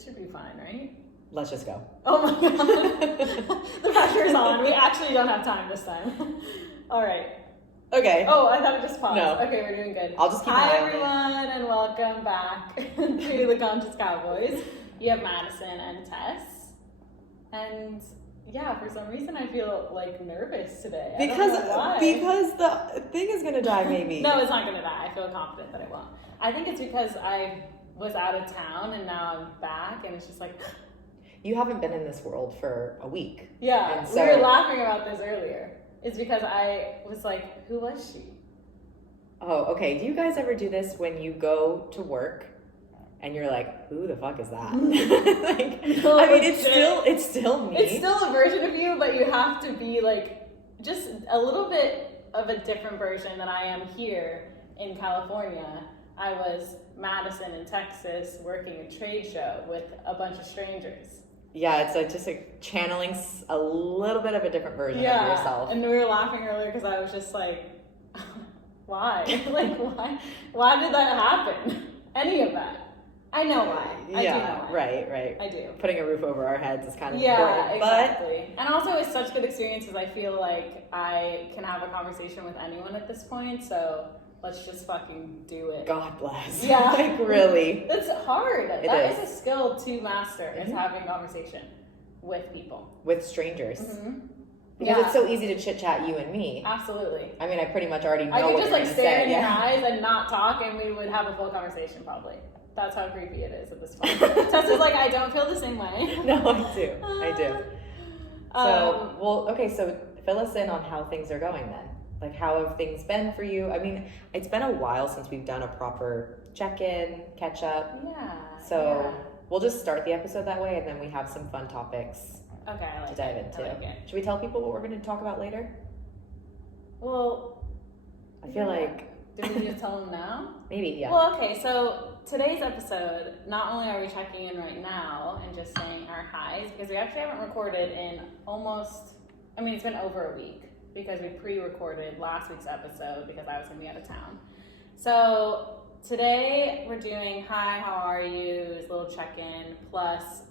It should be fine, right? Let's just go. Oh my god. The pressure's on. We actually don't have time this time. All right. Okay. Oh, I thought it just paused. No. Okay, we're doing good. I'll just keep Hi, an eye on it. everyone, and welcome back to the Conscious Cowboys. You have Madison and Tess. And yeah, for some reason I feel like nervous today. I don't know why. Because the thing is gonna die, maybe. No, it's not gonna die. I feel confident that it won't. I think it's because I was out of town and now I'm back, and it's just like. You haven't been in this world for a week. Yeah, and so, we were laughing about this earlier. It's because I was like, who was she? Oh, okay. Do you guys ever do this when you go to work and you're like, who the fuck is that? Like, No, I mean, it's still me. It's still a version of you, but you have to be like just a little bit of a different version than I am here in California. I was Madison in Texas working a trade show with a bunch of strangers. Yeah, it's just like channeling a little bit of a different version of yourself. And we were laughing earlier because I was just like, why? Like, why did that happen? Any of that. I know why. I do know why. Right. I do. Putting a roof over our heads is kind of important. Exactly. And also it's such good experiences. I feel like I can have a conversation with anyone at this point, so let's just fucking do it. God bless. Yeah. Like, really. That's hard. That is a skill to master, is Mm-hmm. having a conversation with people. With strangers. Mm-hmm. Because it's so easy to chit-chat you and me. Absolutely. I mean, I pretty much already know I could what just you're like gonna stare say. in your eyes and not talk, and we would have a full conversation probably. That's how creepy it is at this point. Tessa's like, I don't feel the same way. No, I do. So fill us in on how things are going then. Like, how have things been for you? I mean, it's been a while since we've done a proper check-in, catch-up. Yeah. So we'll just start the episode that way, and then we have some fun topics to dive into. I like it. Should we tell people what we're going to talk about later? Well, I feel like... Do we need to tell them now? Maybe, yeah. Well, okay, so today's episode, not only are we checking in right now and just saying our highs, because we actually haven't recorded in it's been over a week, because we pre-recorded last week's episode because I was going to be out of town. So today we're doing hi, how are you, a little check-in, plus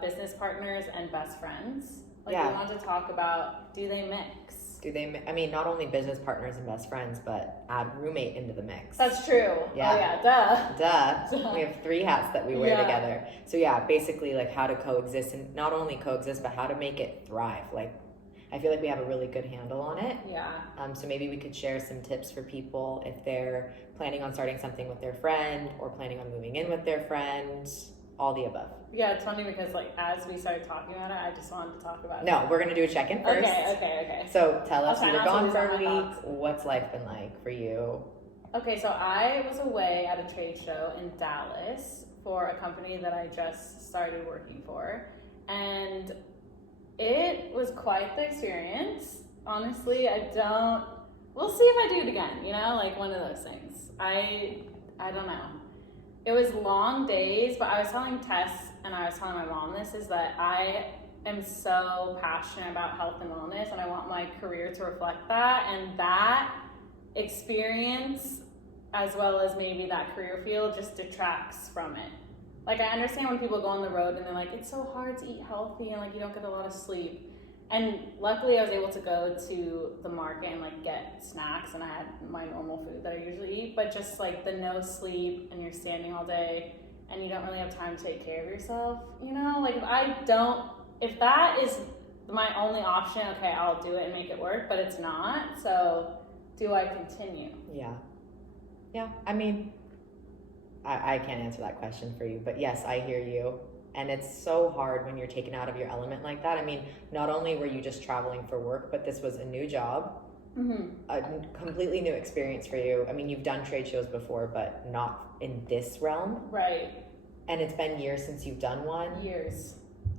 business partners and best friends. We wanted to talk about, do they mix? Not only business partners and best friends, but add roommate into the mix. That's true. Yeah. Oh yeah, Duh. We have 3 hats that we wear together. So yeah, basically like how to coexist, and not only coexist, but how to make it thrive. Like, I feel like we have a really good handle on it. Yeah. So maybe we could share some tips for people if they're planning on starting something with their friend or planning on moving in with their friend, all the above. Yeah, it's funny because like as we started talking about it, I just wanted to talk about it. No, we're going to do a check-in first. Okay. So tell us, you were gone for a week. Thoughts. What's life been like for you? Okay, so I was away at a trade show in Dallas for a company that I just started working for. And it was quite the experience. Honestly, we'll see if I do it again, like one of those things. I don't know. It was long days, but I was telling Tess and I was telling my mom this, is that I am so passionate about health and wellness, and I want my career to reflect that, and that experience, as well as maybe that career field, just detracts from it. Like, I understand when people go on the road and they're like, it's so hard to eat healthy and like you don't get a lot of sleep. And luckily I was able to go to the market and like get snacks, and I had my normal food that I usually eat, but just like the no sleep and you're standing all day and you don't really have time to take care of yourself, like if that is my only option, okay, I'll do it and make it work, but it's not. So do I continue? Yeah. I mean, I can't answer that question for you, but yes, I hear you. And it's so hard when you're taken out of your element like that. I mean, not only were you just traveling for work, but this was a new job, a completely new experience for you. I mean, you've done trade shows before, but not in this realm. Right. And it's been years since you've done one. Years.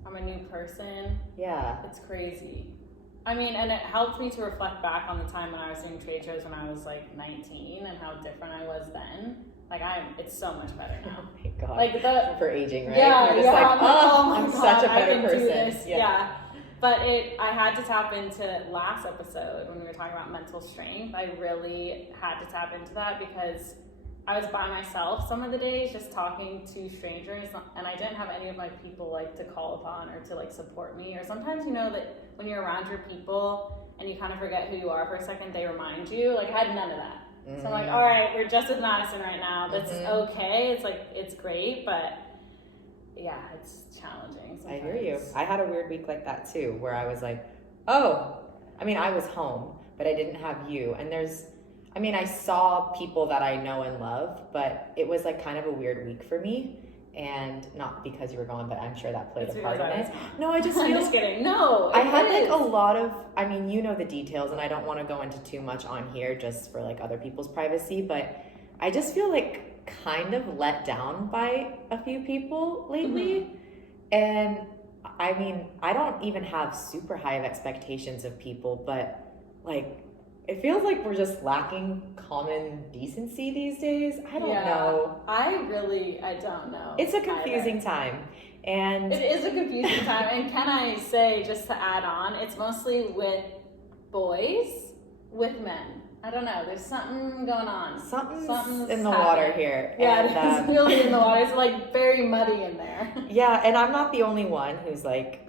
I'm a new person. Yeah. It's crazy. I mean, and it helped me to reflect back on the time when I was doing trade shows when I was like 19 and how different I was then. Like, it's so much better now. Oh my God. Like for aging, right? Yeah, You're just like, I'm such a better I can person. Do this. Yeah. But I had to tap into last episode when we were talking about mental strength. I really had to tap into that because I was by myself some of the days, just talking to strangers, and I didn't have any of my people like to call upon or to like support me. Or sometimes, you know, that when you're around your people and you kind of forget who you are for a second, they remind you. Like, I had none of that. So I'm like, all right, we're just with Madison right now. That's okay. It's like, it's great, but yeah, it's challenging sometimes. I hear you. I had a weird week like that too, where I was like, oh, I mean, I was home, but I didn't have you. And I saw people that I know and love, but it was like kind of a weird week for me. And not because you were gone, but I'm sure that played a part in it. No, I just feel... I'm just kidding. No, I had like a lot of... I mean, you know the details, and I don't want to go into too much on here just for like other people's privacy, but I just feel like kind of let down by a few people lately. And I mean, I don't even have super high of expectations of people, but like... It feels like we're just lacking common decency these days. I don't know. I don't know. It's a confusing time. And it is a confusing time. And can I say, just to add on, it's mostly with boys, with men. I don't know. There's something going on. Something's in the water here. Yeah, and, it's really in the water. It's like very muddy in there. Yeah, and I'm not the only one who's like,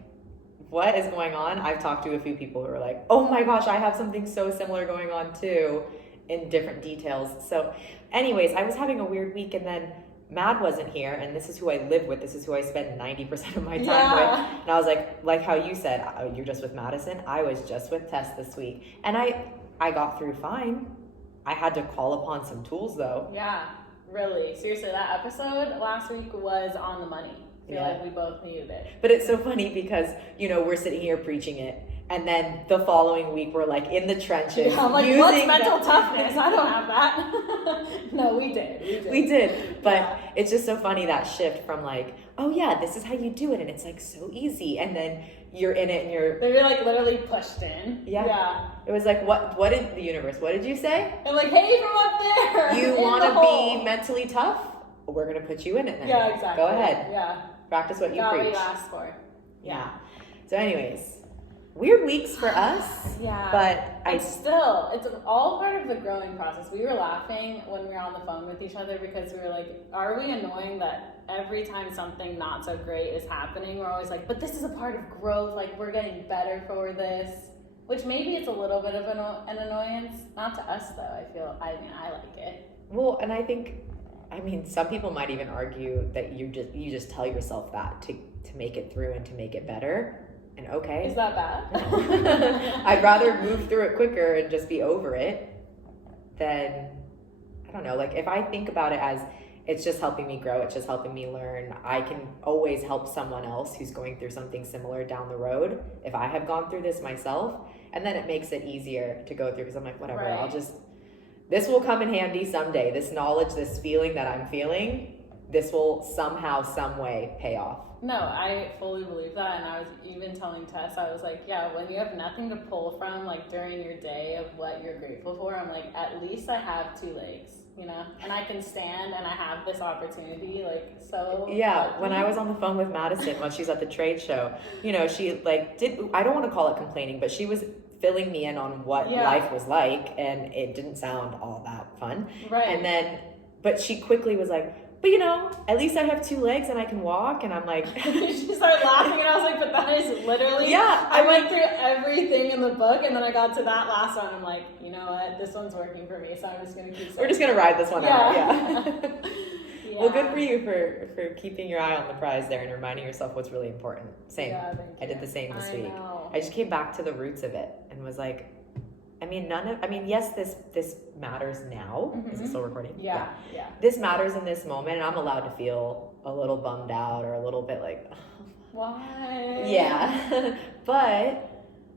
what is going on? I've talked to a few people who are like, oh my gosh, I have something so similar going on too, in different details. So anyways, I was having a weird week, and then Mad wasn't here, and this is who I live with. This is who I spend 90% of my time with. And I was like how you said, oh, you're just with Madison. I was just with Tess this week. And I got through fine. I had to call upon some tools though. Yeah, really. Seriously, that episode last week was on the money. I feel like we both needed it. But it's so funny because, you know, we're sitting here preaching it, and then the following week we're like in the trenches. Yeah, I'm like, what's mental toughness? I don't have that. No, we did. But it's just so funny, that shift from like, oh yeah, this is how you do it, and it's like so easy, and then you're in it and they're like literally pushed in. Yeah. It was like, what did the universe, what did you say? I'm like, hey, from up there. You want to be mentally tough? We're going to put you in it then. Yeah, exactly. Go ahead. Yeah. Practice what you Got preach. what you asked for. Yeah. So anyways, weird weeks for us. Yeah. But it's all part of the growing process. We were laughing when we were on the phone with each other because we were like, are we annoying that every time something not so great is happening, we're always like, but this is a part of growth. Like, we're getting better for this. Which maybe it's a little bit of an annoyance. Not to us though. I like it. Well, and I think, some people might even argue that you just tell yourself that to make it through and to make it better. And okay. Is that bad? I'd rather move through it quicker and just be over it than, I don't know, like if I think about it as it's just helping me grow, it's just helping me learn, I can always help someone else who's going through something similar down the road if I have gone through this myself. And then it makes it easier to go through because I'm like, whatever, right. This will come in handy someday. This knowledge, this feeling that I'm feeling, this will somehow, some way pay off. No, I fully believe that. And I was even telling Tess, I was like, yeah, when you have nothing to pull from, like during your day of what you're grateful for, I'm like, at least I have two legs, you know, and I can stand and I have this opportunity, like, so. Yeah, when I was on the phone with Madison when she's at the trade show, you know, she like I don't want to call it complaining, but she was filling me in on what life was like, and it didn't sound all that fun. Right. And then, but she quickly was like, but you know, at least I have two legs and I can walk. And I'm like, she started laughing, and I was like, but that is literally, I went through everything in the book, and then I got to that last one. I'm like, you know what, this one's working for me, so I'm just gonna keep. We're just gonna ride this one out. Yeah. Yeah. Well, good for you for keeping your eye on the prize there and reminding yourself what's really important. Same. Yeah, I did the same this week. Know. I just came back to the roots of it and was like, yes, this matters now. Mm-hmm. Is it still recording? Yeah. This matters in this moment, and I'm allowed to feel a little bummed out or a little bit like, why? Yeah. But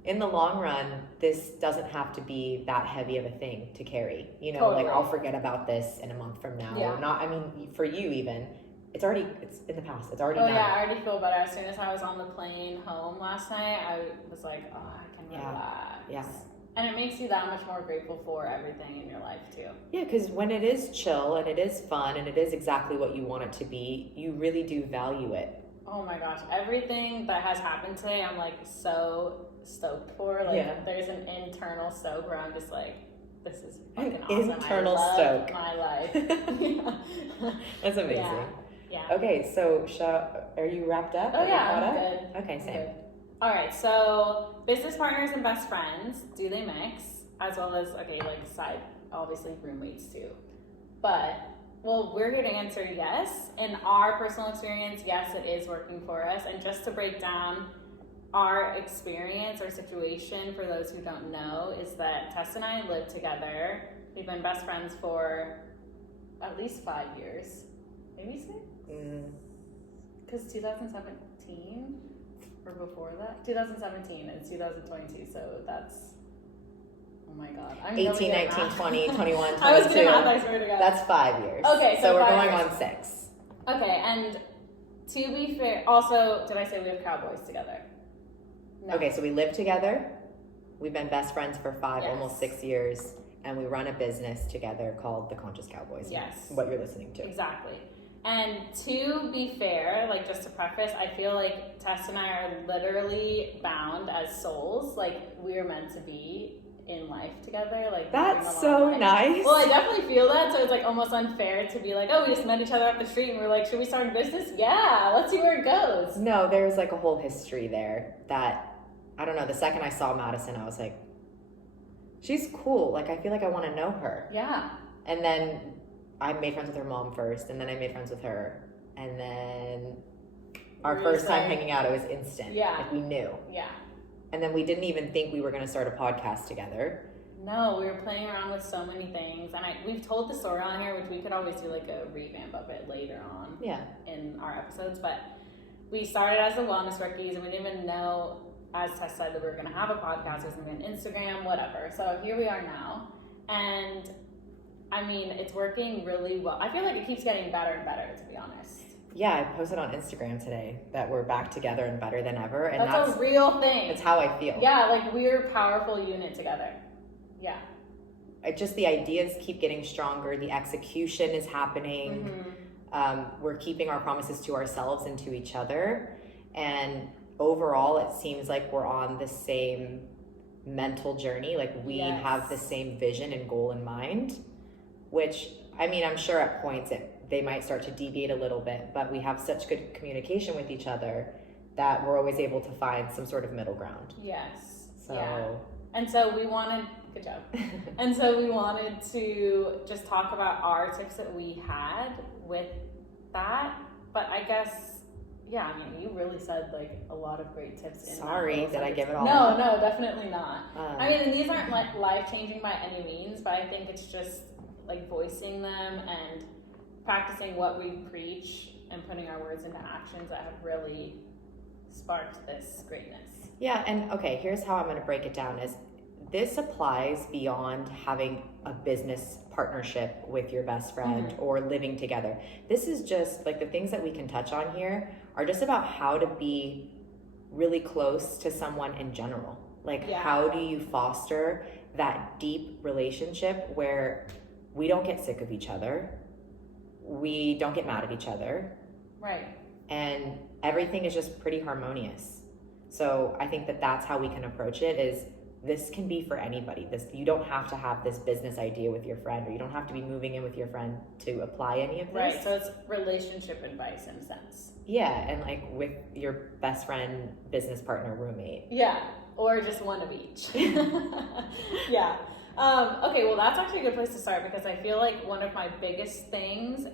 in the long run, this doesn't have to be that heavy of a thing to carry. You know, totally. Like I'll forget about this in a month from now. Yeah. Or not. For you even, it's in the past. It's already done. Yeah, I already feel better. As soon as I was on the plane home last night, I was like, oh, I can relax. Yeah. And it makes you that much more grateful for everything in your life too. Yeah, because when it is chill and it is fun and it is exactly what you want it to be, you really do value it. Oh my gosh, everything that has happened today, I'm like so stoked for. Like there's an internal stoke where I'm just like, this is fucking An awesome. internal I love stoke. my life. That's amazing. Yeah. Okay, so are you wrapped up? Oh, Are you yeah, caught I'm up? good. Okay, same. Good. All right, so business partners and best friends, do they mix? As well as, side, obviously roommates too. But, well, we're here to answer yes. In our personal experience, yes, it is working for us. And just to break down our experience or situation for those who don't know is that Tess and I live together. We've been best friends for at least 5 years. Maybe 6? Because 2017 or before that? 2017 and 2022, so that's, oh my god. I'm 18, 19, 20, 21, 22. I was doing math, I swear to God. That's 5 years. Okay, so we're 5 going years. on 6. Okay, and to be fair, also, did I say we have Cowboys together? No. Okay, so we live together. We've been best friends for 5, Yes. almost 6 years, and we run a business together called the Conscious Cowboys. Yes. What you're listening to. Exactly. And to be fair, just to preface, I feel like Tess and I are literally bound as souls. We are meant to be in life together. That's so nice. Well, I definitely feel that, so it's almost unfair to be oh, we just met each other up the street and we're should we start a business? Yeah, let's see where it goes. No, there's a whole history there that, I don't know, the second I saw Madison, I was like, she's cool. I feel like I want to know her. Yeah. And then I made friends with her mom first, and then I made friends with her. And then our first time hanging out, it was instant. Yeah. We knew. Yeah. And then we didn't even think we were going to start a podcast together. No, we were playing around with so many things. And we've told the story on here, which we could always do a revamp of it later on in our episodes. But we started as the Wellness Rookies, and we didn't even know, as Tess said, that we were going to have a podcast. It was going to be on Instagram, whatever. So here we are now. And it's working really well. I feel like it keeps getting better and better, to be honest. Yeah, I posted on Instagram today that we're back together and better than ever. And that's a real thing. That's how I feel. Yeah, we're a powerful unit together. Yeah. Just the ideas keep getting stronger. The execution is happening. Mm-hmm. We're keeping our promises to ourselves and to each other. And overall, it seems like we're on the same mental journey. We have the same vision and goal in mind. Which, I'm sure at points they might start to deviate a little bit, but we have such good communication with each other that we're always able to find some sort of middle ground. Yes. So. Yeah. And so we wanted, good job. And so we wanted to just talk about our tips that we had with that. But I guess, you really said a lot of great tips in Sorry, did I give it all? No, definitely not. And these aren't life-changing by any means, but I think it's just voicing them and practicing what we preach and putting our words into actions that have really sparked this greatness. Yeah, and okay, here's how I'm going to break it down is this applies beyond having a business partnership with your best friend or living together. This is just the things that we can touch on here are just about how to be really close to someone in general. How do you foster that deep relationship where we don't get sick of each other, we don't get mad at each other, right? And everything is just pretty harmonious. So I think that's how we can approach it. Is this can be for anybody. You don't have to have this business idea with your friend, or you don't have to be moving in with your friend to apply any of this. Right. So it's relationship advice in a sense. Yeah, and with your best friend, business partner, roommate. Yeah, or just one of each. Yeah. Okay, well, that's actually a good place to start because I feel like one of my biggest things,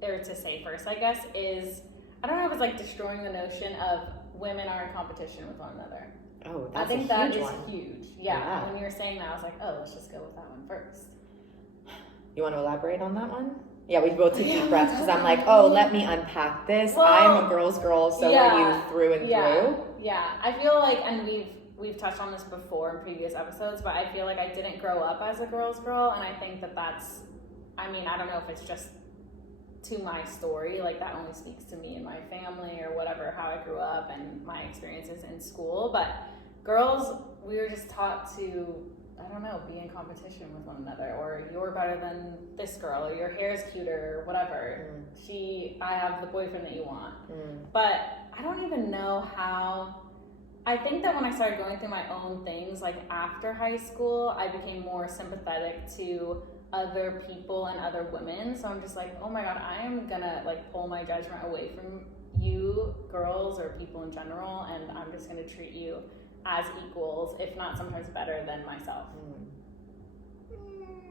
or to say first, I guess, is, I don't know if it's destroying the notion of women are in competition with one another. Oh, that's I think a that huge is one. huge. Yeah. When you were saying that, I was let's just go with that one first. You want to elaborate on that one? Yeah, we both took deep breaths because I'm let me unpack this. I'm a girl's girl, so are you through and through? Yeah, I feel and we've touched on this before in previous episodes, but I feel like I didn't grow up as a girl's girl, and I think that's, I don't know if it's just to my story, that only speaks to me and my family or whatever, how I grew up and my experiences in school, but girls, we were just taught to, I don't know, be in competition with one another, or you're better than this girl, or your hair's cuter, or whatever. I have the boyfriend that you want. But I don't even know how, I think that when I started going through my own things, like after high school, I became more sympathetic to other people and other women. So I'm just like, oh my God, I am gonna like pull my judgment away from you girls or people in general, and I'm just gonna treat you as equals, if not sometimes better than myself.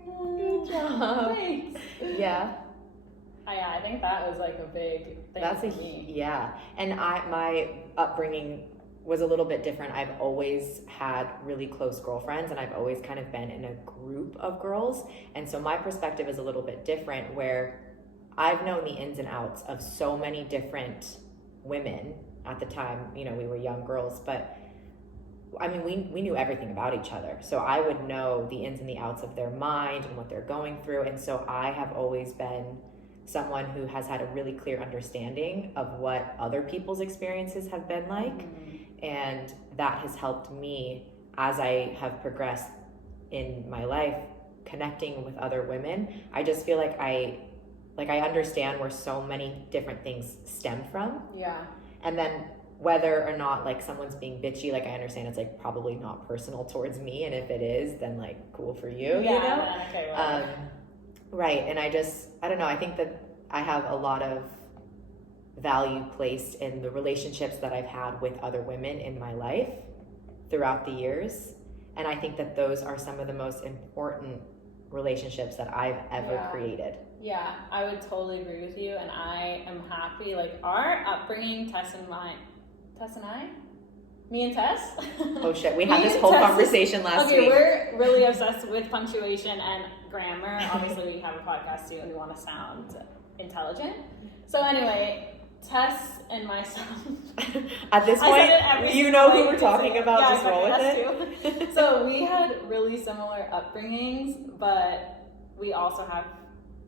Good job. Thanks. Yeah. I think that was like a big thing for me. Yeah. And my upbringing was a little bit different. I've always had really close girlfriends, and I've always kind of been in a group of girls. And so my perspective is a little bit different, where I've known the ins and outs of so many different women at the time. You know, we were young girls, but I mean, we knew everything about each other. So I would know the ins and the outs of their mind and what they're going through. And so I have always been someone who has had a really clear understanding of what other people's experiences have been like. And that has helped me as I have progressed in my life, connecting with other women. I just feel like I understand where so many different things stem from. Yeah. And then whether or not like someone's being bitchy, like I understand it's like probably not personal towards me, and if it is, then like cool for you, Yeah, you know? okay, well. Right. And I don't know, I think that I have a lot of value placed in the relationships that I've had with other women in my life throughout the years. And I think that those are some of the most important relationships that I've ever created. Yeah, I would totally agree with you. And I am happy, like our upbringing, Tess and I? Me and Tess? Oh shit, we had this whole conversation last week. Okay, we're really obsessed with punctuation and grammar. Obviously, we have a podcast too, and we want to sound intelligent. So anyway, Tess and myself. At this point, you know who we're talking about, just roll with it. So we had really similar upbringings, but we also have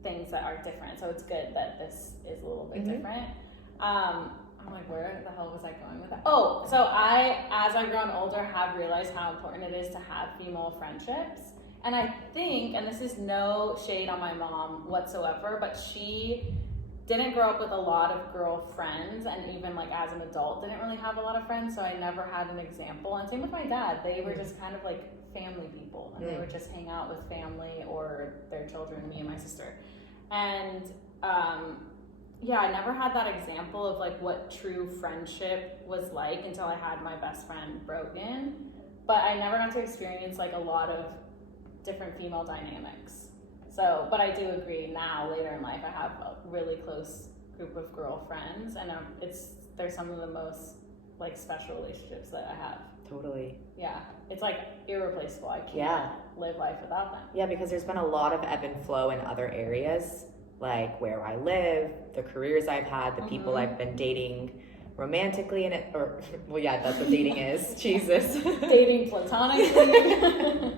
things that are different. So it's good that this is a little bit different. I'm like, where the hell was I going with that? Oh, so as I've grown older, have realized how important it is to have female friendships. And I think, and this is no shade on my mom whatsoever, but she didn't grow up with a lot of girlfriends, and even like as an adult didn't really have a lot of friends, so I never had an example. And same with my dad. They were just kind of like family people, and they would just hang out with family or their children, me and my sister. And yeah, I never had that example of like what true friendship was like until I had my best friend Brogan. But I never got to experience like a lot of different female dynamics. So, but I do agree now, later in life, I have a really close group of girlfriends, and they're some of the most like special relationships that I have. Totally. Yeah, it's like irreplaceable. I can't live life without them. Yeah, because there's been a lot of ebb and flow in other areas, like where I live, the careers I've had, the people I've been dating romantically in it, or well, yeah, that's what dating is. Jesus. Dating platonically.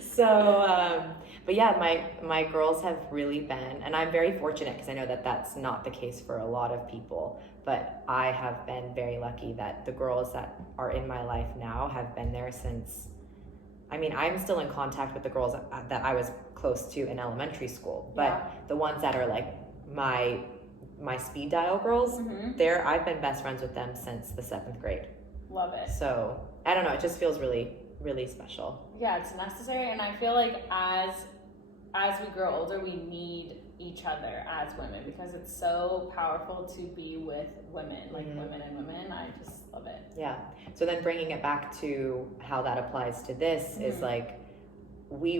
So, but yeah, my girls have really been, and I'm very fortunate because I know that that's not the case for a lot of people, but I have been very lucky that the girls that are in my life now have been there since, I mean, I'm still in contact with the girls that I was close to in elementary school, but the ones that are like my speed dial girls, I've been best friends with them since the 7th grade. Love it. So, I don't know, it just feels really, really special. Yeah, it's necessary, and I feel like as we grow older, we need each other as women, because it's so powerful to be with women, like women and women. I just love it. Yeah. So then bringing it back to how that applies to this is like, we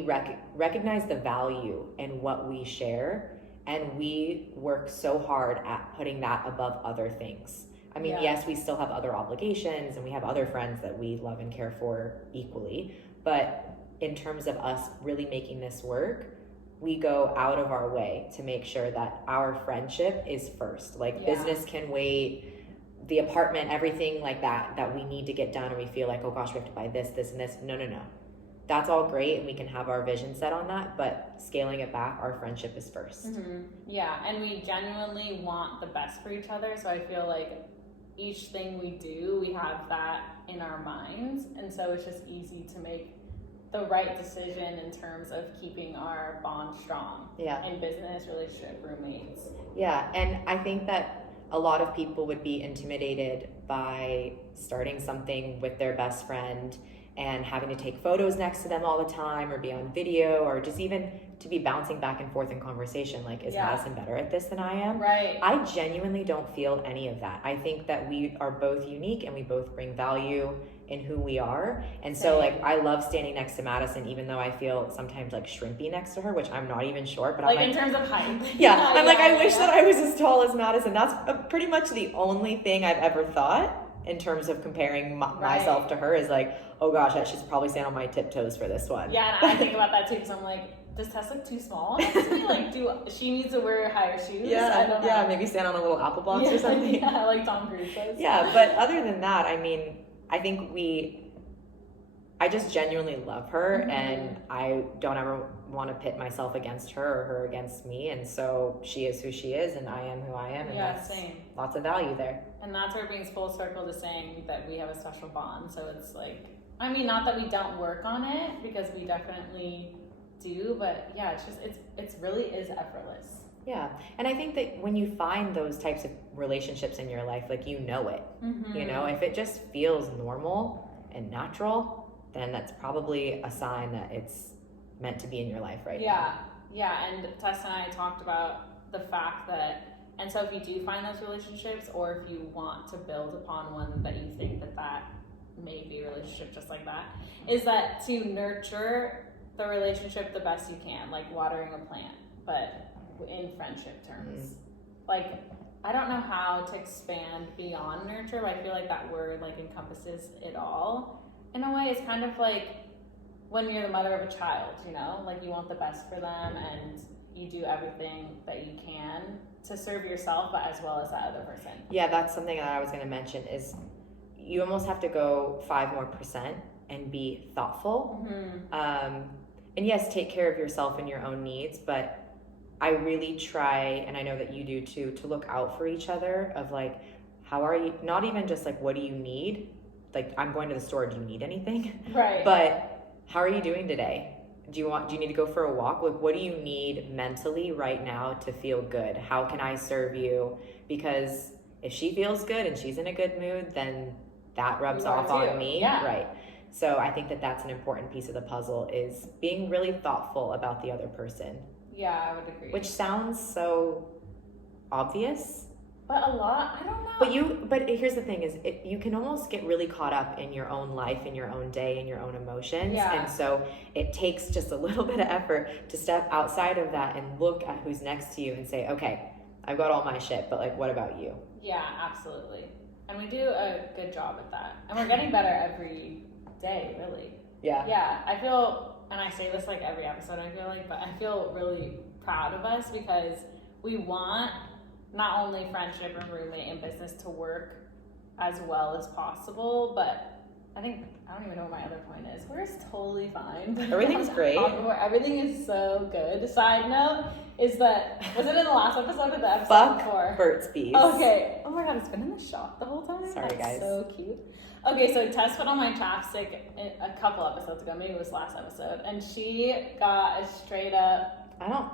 recognize the value in what we share, and we work so hard at putting that above other things. I mean, yes, we still have other obligations, and we have other friends that we love and care for equally, but in terms of us really making this work, we go out of our way to make sure that our friendship is first. Like business can wait, the apartment, everything like that we need to get done, or we feel like, oh gosh, we have to buy this, and this. No. That's all great, and we can have our vision set on that, but scaling it back, our friendship is first. Yeah, and we genuinely want the best for each other, so I feel like each thing we do, we have that in our minds, and so it's just easy to make the right decision in terms of keeping our bond strong in business, relationship, roommates. Yeah, and I think that a lot of people would be intimidated by starting something with their best friend and having to take photos next to them all the time or be on video or just even to be bouncing back and forth in conversation. Like, is Madison better at this than I am? Right. I genuinely don't feel any of that. I think that we are both unique and we both bring value in who we are. And so like, I love standing next to Madison, even though I feel sometimes like shrimpy next to her, which I'm not even short, but like I'm in terms of height. yeah, I'm like, I wish that I was as tall as Madison. That's pretty much the only thing I've ever thought in terms of comparing myself to her is like, oh gosh, I should probably stand on my tiptoes for this one. Yeah, and I think about that too, because I'm like, does Tess look too small next to me? Like, she needs to wear higher shoes? Yeah, I don't know. maybe stand on a little apple box or something. Yeah, like Tom Cruise does. Yeah, but other than that, I mean, I think I just genuinely love her, and I don't ever want to pit myself against her or her against me. And so she is who she is, and I am who I am, and that's same. Lots of value there. And that's where it brings full circle to saying that we have a special bond. So it's like, I mean, not that we don't work on it, because we definitely do, but yeah, it's really is effortless. Yeah, and I think that when you find those types of relationships in your life, like, you know it. You know, if it just feels normal and natural, then that's probably a sign that it's meant to be in your life right now. Yeah, and Tess and I talked about the fact that, and so if you do find those relationships, or if you want to build upon one that you think that may be a relationship just like that, is that to nurture the relationship the best you can, like watering a plant, but in friendship terms. Like, I don't know how to expand beyond nurture, but I feel like that word like encompasses it all. In a way, it's kind of like when you're the mother of a child, you know, like you want the best for them and you do everything that you can to serve yourself, but as well as that other person. Yeah, that's something that I was going to mention is you almost have to go 5% more and be thoughtful. And yes, take care of yourself and your own needs, but I really try, and I know that you do too, to look out for each other of like, how are you, not even just like, what do you need? Like, I'm going to the store, do you need anything? Right. But how are you doing today? Do you need to go for a walk? Like, what do you need mentally right now to feel good? How can I serve you? Because if she feels good and she's in a good mood, then that rubs off on me. Yeah. Right. So I think that that's an important piece of the puzzle, is being really thoughtful about the other person. Yeah, I would agree. Which sounds so obvious. But a lot, I don't know. But here's the thing is, you can almost get really caught up in your own life, in your own day, in your own emotions. Yeah. And so it takes just a little bit of effort to step outside of that and look at who's next to you and say, okay, I've got all my shit, but like, what about you? Yeah, absolutely. And we do a good job at that. And we're getting better every day, really. Yeah. Yeah, I feel, and I say this like every episode, I feel like, but I feel really proud of us because we want not only friendship and roommate and business to work as well as possible, but I don't even know what my other point is. We're totally fine. Everything's great. Everything is so good. Side note is that, was it in the last episode or the episode Fuck before? Burt's Bees. Okay. Oh my god, it's been in the shop the whole time? Sorry, That's guys. So cute. Okay, so Tess put on my chapstick a couple episodes ago, maybe it was last episode, and she got a straight up I don't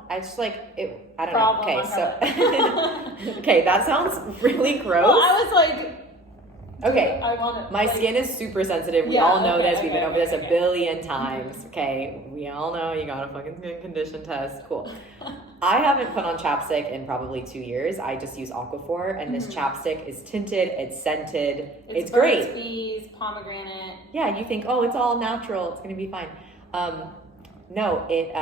problem know. on her lip. Okay, that sounds really gross. Well, I was like, okay, I want it. my skin is super sensitive. We all know this. We've been over this a billion times. Okay, we all know you got a fucking skin condition test. Cool. I haven't put on chapstick in probably 2 years. I just use Aquaphor, and this chapstick is tinted. It's scented. It's great. Burt's Bees, pomegranate. Yeah, you think, oh, it's all natural. It's gonna be fine. No, it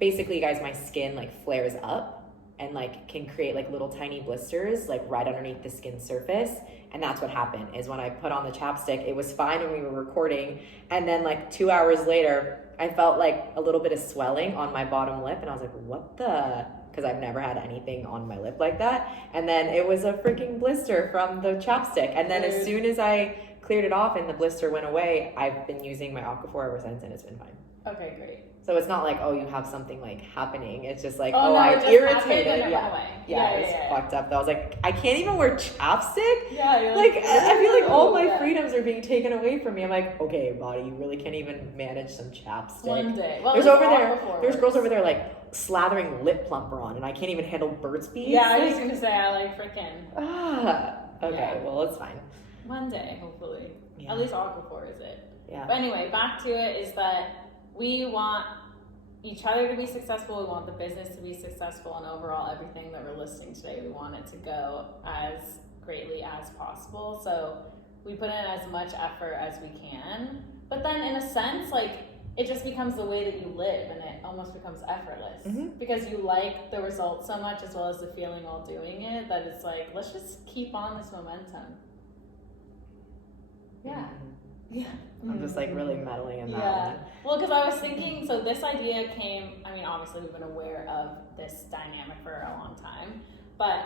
basically, guys, my skin like flares up and like can create like little tiny blisters like right underneath the skin surface. And that's what happened is when I put on the chapstick, it was fine when we were recording. And then like 2 hours later, I felt like a little bit of swelling on my bottom lip. And I was like, what the? Because I've never had anything on my lip like that. And then it was a freaking blister from the chapstick. And then as soon as I cleared it off and the blister went away, I've been using my Aquaphor ever since, and it's been fine. Okay, great. So it's not like, oh, you have something like happening. It's just like, Oh, no, I it just irritated. happened and it Yeah. went away. Yeah, it was fucked up. I was like, I can't even wear chapstick. Yeah, you're Like, I feel like all my yeah. freedoms are being taken away from me. I'm like, okay, body, you really can't even manage some chapstick. One day. Well, there's girls over there like slathering lip plumper on, and I can't even handle Burt's Bees. Yeah, I was gonna say I like freaking. Okay, Yeah. well, it's fine. One day, hopefully. Yeah. At least Aquaphor is it. Yeah. But anyway, back to it is that we want each other to be successful. We want the business to be successful, and overall, everything that we're listing today, we want it to go as greatly as possible. So we put in as much effort as we can. But then, in a sense, like, it just becomes the way that you live, and it almost becomes effortless because you like the results so much, as well as the feeling while doing it, that it's like, let's just keep on this momentum. Yeah. Yeah. I'm just like really meddling in that one. Well, because I was thinking, so this idea came, I mean, obviously we've been aware of this dynamic for a long time, but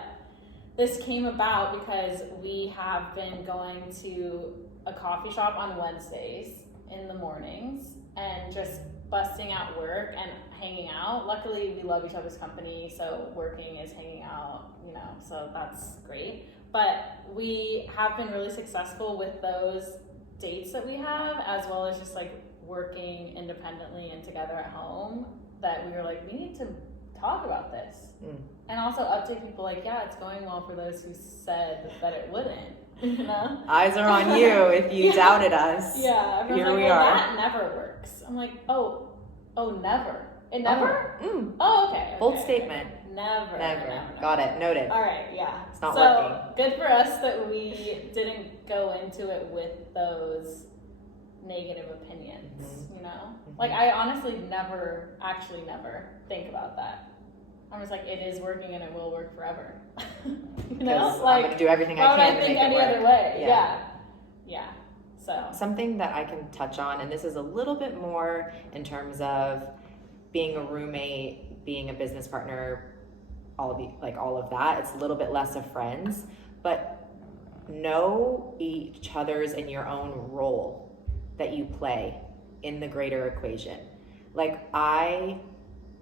this came about because we have been going to a coffee shop on Wednesdays in the mornings and just busting out work and hanging out. Luckily, we love each other's company, so working is hanging out, you know, so that's great. But we have been really successful with those dates that we have, as well as just like working independently and together at home, that we were like, we need to talk about this. And also update people like, yeah, it's going well for those who said that it wouldn't, you know? Eyes are on you if you doubted us. Yeah, Here like, we are. That never works. I'm like, oh, never. It never? Okay. Bold statement. Never. Got it. Noted. All right, yeah. It's not so, working. Good for us that we didn't go into it with those negative opinions, you know? Like, I honestly never think about that. I'm just like, it is working and it will work forever. You know? Like, I'm going to do everything I can to make it work. Why would I think any other way? Yeah. So. Something that I can touch on, and this is a little bit more in terms of being a roommate, being a business partner, all of that. It's a little bit less of friends, but know each other's in your own role that you play in the greater equation. Like, I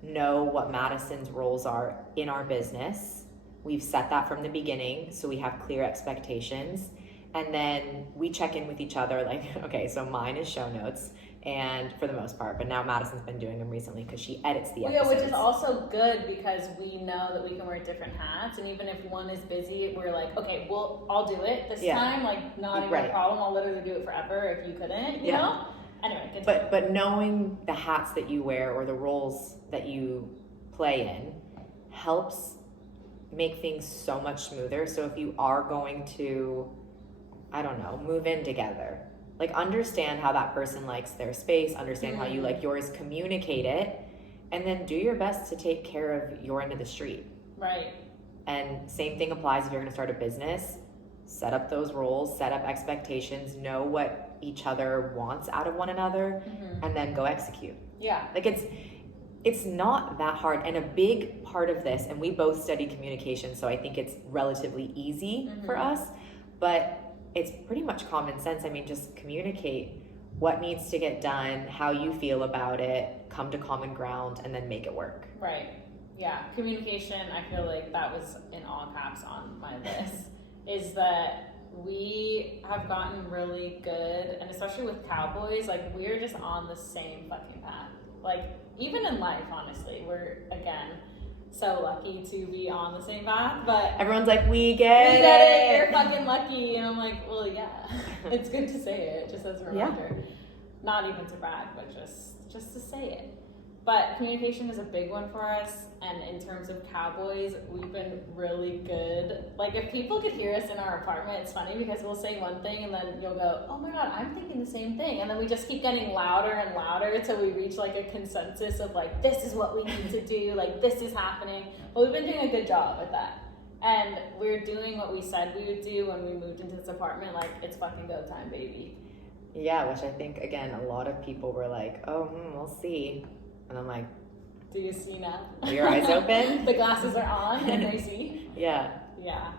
know what Madison's roles are in our business. We've set that from the beginning, so we have clear expectations. And then we check in with each other, like, okay, so mine is show notes, and for the most part, but now Madison's been doing them recently because she edits the episodes. Yeah, which is also good because we know that we can wear different hats, and even if one is busy, we're like, okay, well, I'll do it this time, like, not even a problem. I'll literally do it forever if you couldn't, you know? Anyway, continue. But knowing the hats that you wear or the roles that you play in helps make things so much smoother. So if you are going to, I don't know, move in together, like, understand how that person likes their space, understand how you like yours, communicate it, and then do your best to take care of your end of the street. Right. And same thing applies if you're going to start a business. Set up those roles, set up expectations, know what each other wants out of one another, and then go execute. Yeah. Like, it's not that hard. And a big part of this, and we both study communication, so I think it's relatively easy for us, but it's pretty much common sense. I mean, just communicate what needs to get done, how you feel about it, come to common ground, and then make it work. Right. Yeah. Communication, I feel like that was in all caps on my list, is that we have gotten really good, and especially with Cowboys, like, we're just on the same fucking path. Like, even in life, honestly, we're, again, so lucky to be on the same path, but everyone's like, we get it, you're fucking lucky, and I'm like, well, yeah, it's good to say it, just as a reminder. Not even to brag, but just to say it. But communication is a big one for us, and in terms of Cowboys, we've been really good. Like, if people could hear us in our apartment, it's funny because we'll say one thing and then you'll go, oh my god, I'm thinking the same thing, and then we just keep getting louder and louder until we reach like a consensus of like, this is what we need to do, like, this is happening. But we've been doing a good job at that, and we're doing what we said we would do when we moved into this apartment. Like, it's fucking go time, baby. Yeah, which I think, again, a lot of people were like, oh, we'll see. And I'm like, do you see now? Are your eyes open? The glasses are on and they see. Yeah.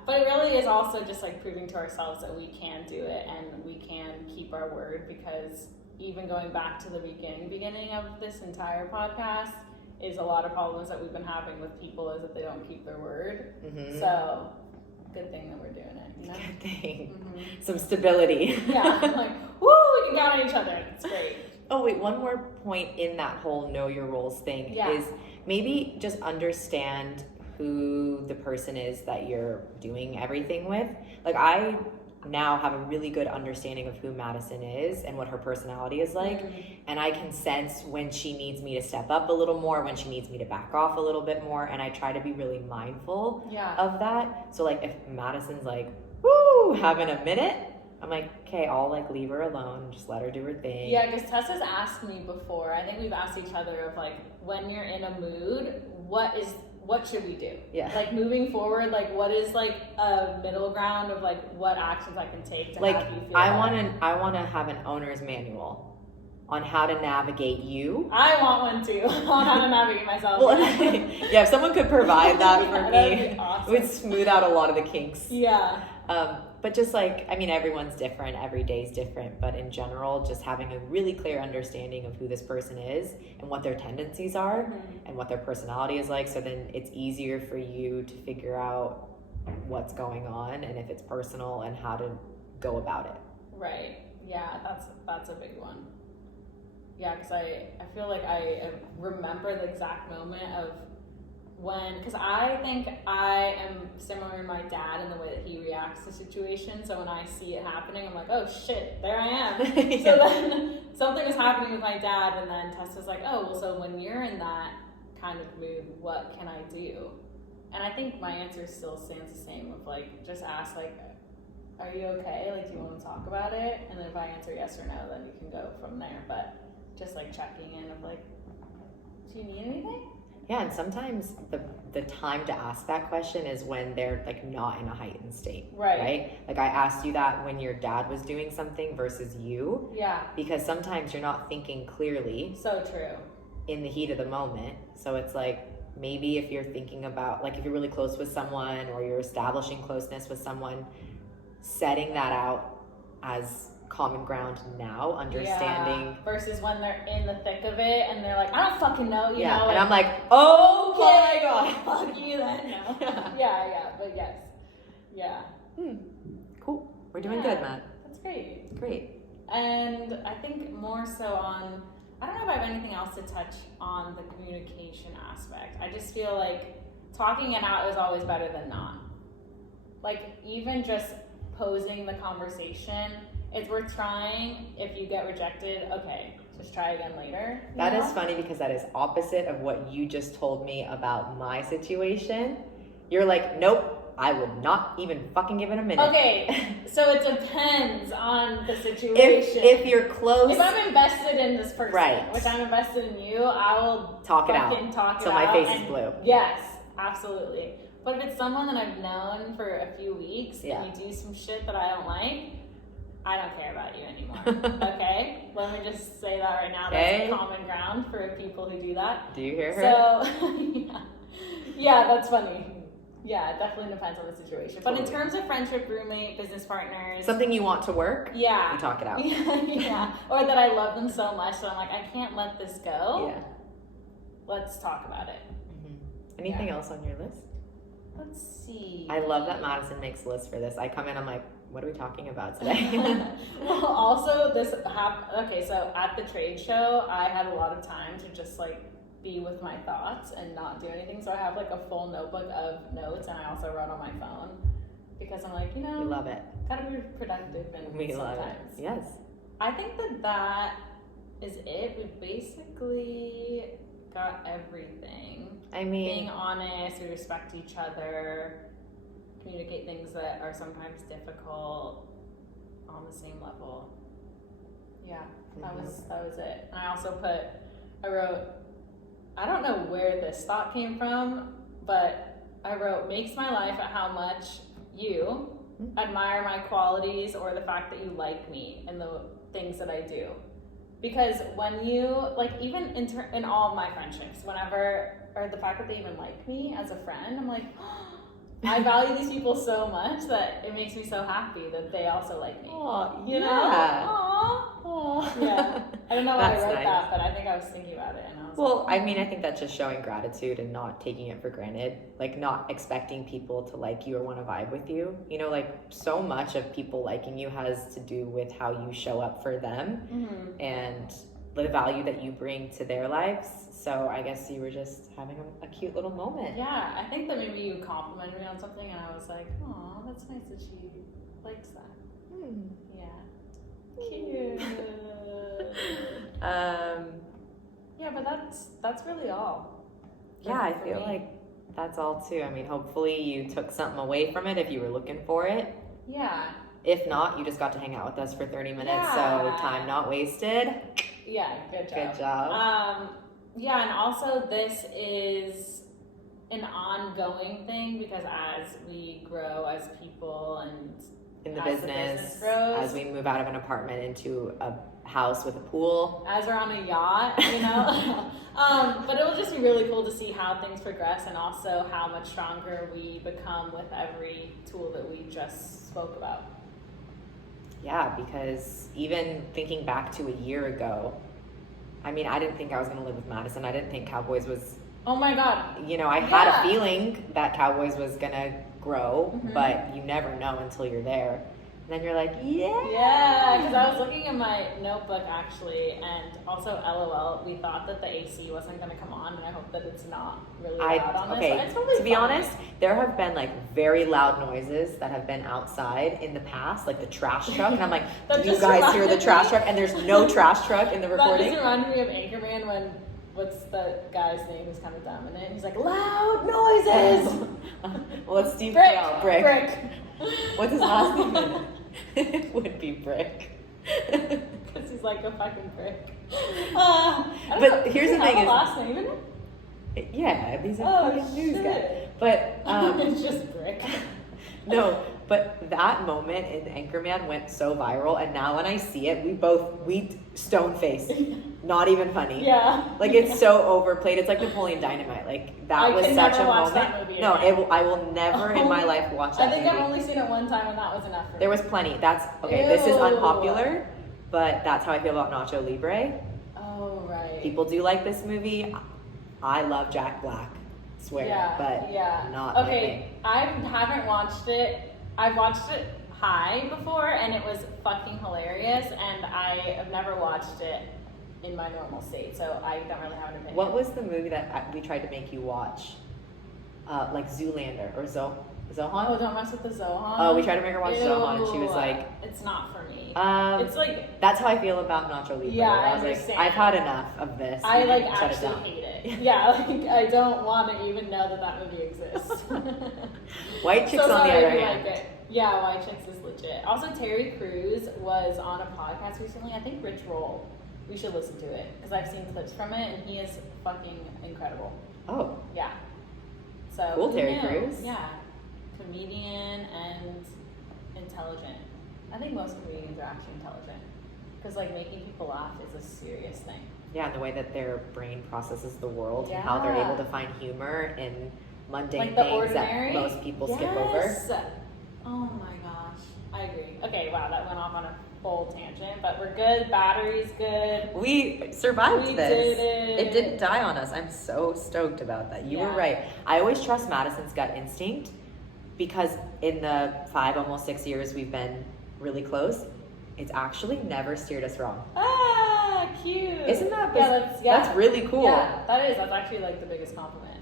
But it really is also just like proving to ourselves that we can do it and we can keep our word, because even going back to the beginning of this entire podcast, is a lot of problems that we've been having with people is that they don't keep their word. Mm-hmm. So, good thing that we're doing it, you know? Good thing. Mm-hmm. Some stability. Yeah, like, woo, we can count on each other. It's great. Oh, wait, one more point in that whole know your roles thing is maybe just understand who the person is that you're doing everything with. Like, I now have a really good understanding of who Madison is and what her personality is like. Mm-hmm. And I can sense when she needs me to step up a little more, when she needs me to back off a little bit more. And I try to be really mindful of that. So like if Madison's like, woo, having a minute, I'm like, okay, I'll like leave her alone, just let her do her thing. Yeah, because Tess has asked me before, I think we've asked each other of like, when you're in a mood, what should we do? Yeah. Like moving forward, like what is like a middle ground of like what actions I can take to have you feel better? I wanna have an owner's manual on how to navigate you. I want one too, on how to navigate myself. Well, yeah, if someone could provide that for me, that'd be awesome. It would smooth out a lot of the kinks. Yeah. But just like, I mean, everyone's different, every day's different, but in general, just having a really clear understanding of who this person is and what their tendencies are and what their personality is like. So then it's easier for you to figure out what's going on and if it's personal and how to go about it. Right. Yeah, that's a big one. Yeah, because I feel like I remember the exact moment of when, because I think I am similar to my dad in the way that he reacts to situations. So when I see it happening, I'm like, oh shit, there I am. Yeah. So then something was happening with my dad, and then Tess was like, oh, well, so when you're in that kind of mood, what can I do? And I think my answer still stands the same of like, just ask like, are you okay? Like, do you want to talk about it? And then if I answer yes or no, then you can go from there. But just like checking in of like, do you need anything? Yeah, and sometimes the time to ask that question is when they're like not in a heightened state. Right? Like I asked you that when your dad was doing something versus you. Yeah. Because sometimes you're not thinking clearly. So true. In the heat of the moment. So it's like maybe if you're thinking about, like if you're really close with someone or you're establishing closeness with someone, setting that out as common ground now, understanding. Versus when they're in the thick of it and they're like, I don't fucking know, you know. And I'm like, oh okay, my God. Fuck you then. No. Yeah, but yes. Yeah. Cool. We're doing good, Matt. That's great. Great. And I think more so on, I don't know if I have anything else to touch on the communication aspect. I just feel like talking it out is always better than not. Like even just posing the conversation, it's worth trying. If you get rejected, okay, just try again later. That is funny because that is opposite of what you just told me about my situation. You're like, nope, I would not even fucking give it a minute. Okay, so it depends on the situation. If you're close. If I'm invested in this person, right, which I'm invested in you, I will talk it out till my face is blue. Yes, absolutely. But if it's someone that I've known for a few weeks and you do some shit that I don't like, I don't care about you anymore. Okay? Let me just say that right now. Okay. That's common ground for people who do that. Do you hear her? So, yeah, that's funny. Yeah, it definitely depends on the situation. But in terms of friendship, roommate, business partners. Something you want to work? Yeah. You talk it out. Yeah. Or that I love them so much that I'm like, I can't let this go. Yeah. Let's talk about it. Mm-hmm. Anything else on your list? Let's see. I love that Madison makes lists for this. I come in, I'm like, what are we talking about today? Well, also okay, so at the trade show, I had a lot of time to just like be with my thoughts and not do anything. So I have like a full notebook of notes, and I also wrote on my phone because I'm like, we love it. Gotta be productive and we sometimes. love it. Yes. I think that is it. We've basically got everything. I mean, being honest, we respect each other, communicate things that are sometimes difficult on the same level. Yeah, that was it. And I wrote, I don't know where this thought came from, but I wrote, makes my life at how much you admire my qualities or the fact that you like me and the things that I do. Because when you, like even in all of my friendships, or the fact that they even like me as a friend, I'm like, oh, I value these people so much that it makes me so happy that they also like me. Oh, you know? yeah. Aww. Yeah. I don't know why I That's wrote nice. that, but I think I was thinking about it and I was Well, like, I mean, I think that's just showing gratitude and not taking it for granted. Like, not expecting people to like you or want to vibe with you. You know, like, so much of people liking you has to do with how you show up for them mm-hmm. and the value that you bring to their lives. So I guess you were just having a cute little moment. Yeah, I think that maybe you complimented me on something and I was like, oh, that's nice that she likes that. Yeah. Cute. Yeah, but that's really all. Yeah, I feel like that's all too. I mean, hopefully you took something away from it if you were looking for it. Yeah. If not, you just got to hang out with us for 30 minutes, so time not wasted. Yeah, good job. Good job. Yeah, and also this is an ongoing thing because as we grow as people and in the as business grows, as we move out of an apartment into a house with a pool, as we're on a yacht, you know. But it will just be really cool to see how things progress and also how much stronger we become with every tool that we just spoke about. Yeah, because even thinking back to a year ago, I mean, I didn't think I was going to live with Madison. I didn't think Cowboys was... Oh my God. You know, I had a feeling that Cowboys was going to grow, mm-hmm. but you never know until you're there. And then you're like, yeah. Yeah, because I was looking at my notebook actually, and also LOL, we thought that the AC wasn't going to come on, and I hope that it's not really loud on this. Okay, it's totally to be honest, there have been like very loud noises that have been outside in the past, like the trash truck, and I'm like, do you guys hear the trash truck? And there's no trash truck in the recording. That just reminded me of Anchorman when, what's the guy's name who's kind of dumb in it? He's like, loud noises! Well, it's Steve Brick. Carell. Brick. What's his last name? It would be Brick. Because he's like a fucking brick. But here's the thing: is last name in it? Yeah, he's a fucking news guy. But it's just Brick. No, but that moment in Anchorman went so viral, and now when I see it, we stone face. Not even funny. Yeah. Like it's so overplayed. It's like Napoleon Dynamite. Like that was such a moment. No, I will never in my life watch that movie. I think I've only seen it one time, and that was enough for me. There was plenty. That's okay. Ew. This is unpopular, but that's how I feel about Nacho Libre. Oh right. People do like this movie. I love Jack Black. Swear, but not okay. I haven't watched it. I've watched it high before, and it was fucking hilarious. And I have never watched it in my normal state, so I don't really have an opinion. What was the movie that we tried to make you watch? Like Zoolander or Zohan? Oh, don't mess with the Zohan. Oh, we tried to make her watch Zohan, and she was like, "It's not for me." It's like that's how I feel about Nacho Libre. Yeah, I was understand. like, I've had enough of this. I like actually hate it. Yeah, like I don't want to even know that movie exists. White Chicks on the other hand. Like yeah, White Chicks is legit. Also, Terry Crews was on a podcast recently. I think Rich Roll. We should listen to it because I've seen clips from it, and he is fucking incredible. Oh. Yeah. So cool, Terry Crews. Yeah. Comedian and intelligent. I think most comedians are actually intelligent because like making people laugh is a serious thing. Yeah, and the way that their brain processes the world and how they're able to find humor in mundane things ordinary? that most people skip over. Oh my gosh. I agree. Okay, wow, that went off on a full tangent, but we're good. Battery's good. We survived this. Did it. It didn't die on us. I'm so stoked about that. You were right. I always trust Madison's gut instinct because in the 5, almost 6 years we've been really close, it's actually never steered us wrong. Ah, cute. Isn't that? That's really cool. Yeah, that is. That's actually like the biggest compliment.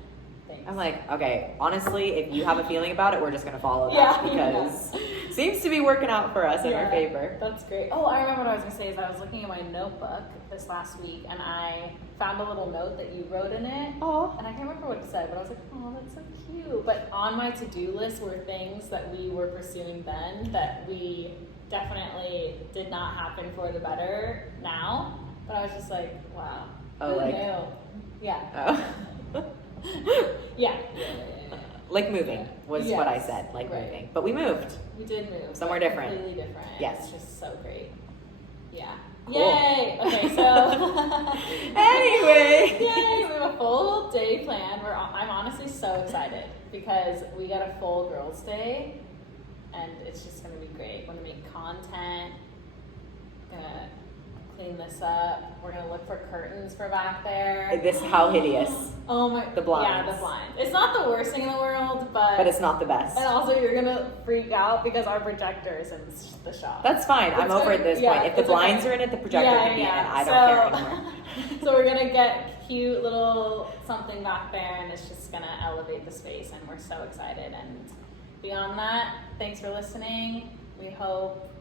Thanks. I'm like, okay, honestly, if you have a feeling about it, we're just gonna follow that because it seems to be working out for us in our favor. That's great. Oh, I remember what I was gonna say is I was looking at my notebook this last week and I found a little note that you wrote in it. Oh. And I can't remember what it said, but I was like, oh, that's so cute. But on my to-do list were things that we were pursuing then that we definitely did not happen for the better now. But I was just like, wow. Oh, who like knew? Yeah. Oh. Yeah. Like moving was what I said, like moving. But we moved. We did move. Somewhere different. Completely different. Yes. It's just so great. Yeah. Cool. Yay! Okay, so anyway. Yay! We have a full day planned. I'm honestly so excited because we got a full girls' day, and it's just gonna be great. We're gonna make content. Gonna clean this up. We're gonna look for curtains for back there. This how hideous. Oh my. The blinds. Yeah, the blinds. It's not the worst thing in the world, but it's not the best. And also, you're gonna freak out because our projector is in the shop. That's fine. I'm over at this point. If the blinds are in it, the projector can be in it. I don't care anymore. So we're gonna get cute little something back there, and it's just gonna elevate the space, and we're so excited. And beyond that, thanks for listening. We hope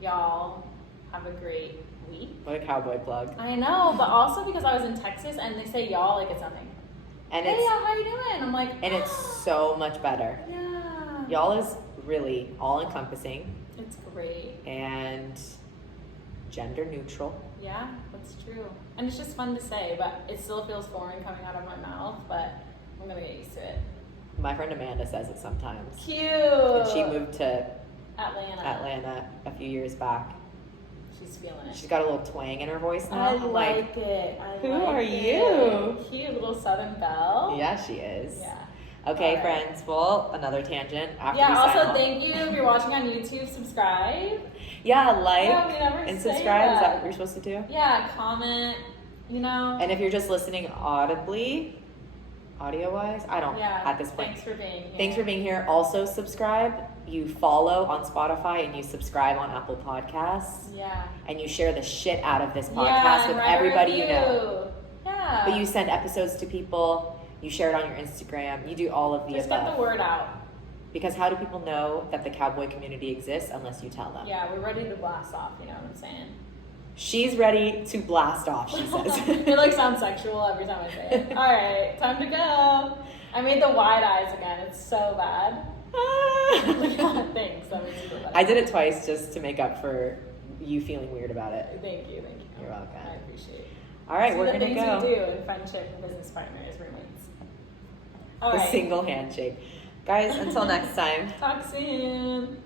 y'all have a great week. What a cowboy plug. I know, but also because I was in Texas and they say y'all like it's nothing. And hey, it's, y'all, how you doing? I'm like, and it's so much better. Yeah. Y'all is really all encompassing. It's great. And gender neutral. Yeah, that's true. And it's just fun to say, but it still feels foreign coming out of my mouth, but I'm gonna get used to it. My friend Amanda says it sometimes. Cute. And she moved to Atlanta a few years back. She's feeling it. She's got a little twang in her voice now. I like it. Who are you? Cute little Southern belle. Yeah, she is. Yeah. Okay, right. friends. Well, another tangent. After yeah, we sign also off. thank you if you're watching on YouTube, subscribe. Yeah, like Yeah, we never and say subscribe. Is that that. what you're supposed to do? Yeah, comment, And if you're just listening audibly, audio-wise, I don't at this point. Thanks for being here. Thanks for being here. Also subscribe. You follow on Spotify and you subscribe on Apple Podcasts. Yeah. And you share the shit out of this podcast with everybody you know. Yeah. But you send episodes to people. You share it on your Instagram. You do all of the just above. get the word out. Because how do people know that the cowboy community exists unless you tell them? Yeah, we're ready to blast off, you know what I'm saying? She's ready to blast off, she says. It like sounds sexual every time I say it. All right, time to go. I made the wide eyes again. It's so bad. Thanks. That makes me feel better. I did it twice just to make up for you feeling weird about it. Thank you. You're welcome. I appreciate it. All right, See we're the gonna things go. we do in friendship, business partners, roommates. All The right. single handshake. Guys, until next time. Talk soon.